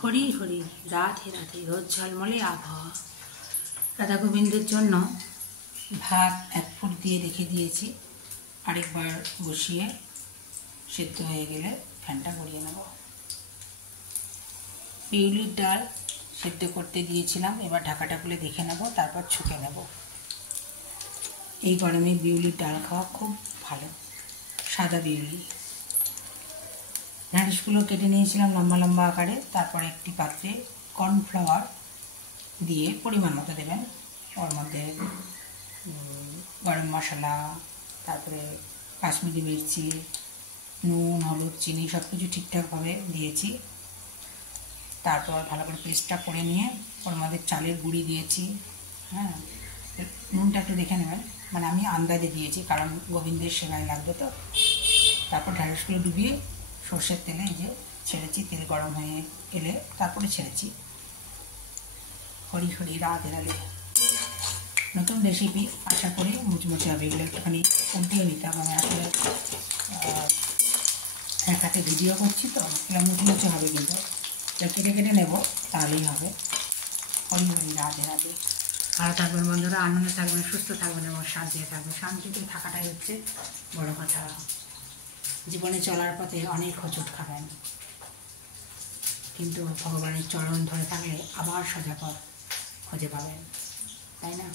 হরি হরি, রাধে রাধে। রোদ ঝলমলে আবহাওয়া। রাধা গোবিন্দের জন্য ভাত 1 ফুট দিয়ে রেখে দিয়েছি, আরেকবার বসিয়ে সেদ্ধ হয়ে গেলে ফ্যানটা গড়িয়ে নেব। বিউলির ডাল সেদ্ধ করতে দিয়েছিলাম, এবার ঢাকাটা খুলে দেখে নেব, তারপর ছুঁকে নেব। এই গরমে বিউলির ডাল খাওয়া খুব ভালো, সাদা বিউলি। ঢ্যাঁড়সগুলো কেটে নিয়েছিলাম লম্বা লম্বা আকারে, তারপরে একটি পাত্রে কর্নফ্লাওয়ার দিয়ে পরিমাণ মতো দেবেন। ওর মধ্যে গরম মশলা, তারপরে কাশ্মীরি মির্চি, নুন, হলুদ, চিনি সব কিছু ঠিকঠাকভাবে দিয়েছি। তারপর ভালো করে পেস্টটা করে নিয়ে ওর মধ্যে চালের গুঁড়ি দিয়েছি। হ্যাঁ, নুনটা একটু দেখে নেবেন, মানে আমি আন্দাজে দিয়েছি, কারণ গোবিন্দের সেবায় লাগবে তো। তারপর ঢ্যাঁড়সগুলো ডুবিয়ে সর্ষের তেলে এই যে ছেড়েছি, তেল গরম হয়ে এলে তারপরে ছেড়েছি। হরি হরি, রাধে রাধে। নতুন রেসিপি, আশা করি মুচমুচে হবে। এগুলো একটুখানি উল্টিয়ে নিতে হবে। আমি আসলে এক হাতে ভিডিও করছি তো, এগুলো মুচমুচে হবে, কিন্তু কেটে কেটে নেব, তাহলেই হবে। হরি হরি, রাধে রাধে। ভালো থাকবেন বন্ধুরা, আনন্দে থাকবেন, সুস্থ থাকবেন এবং শান্তিতে থাকবেন। শান্তিতে থাকাটাই হচ্ছে বড় কথা। জীবনে চলার পথে অনেক হোঁচট খাবেন, কিন্তু ভগবানের চরণ ধরে থাকলে আবার সোজা পথ খুঁজে পাবেন, তাই না?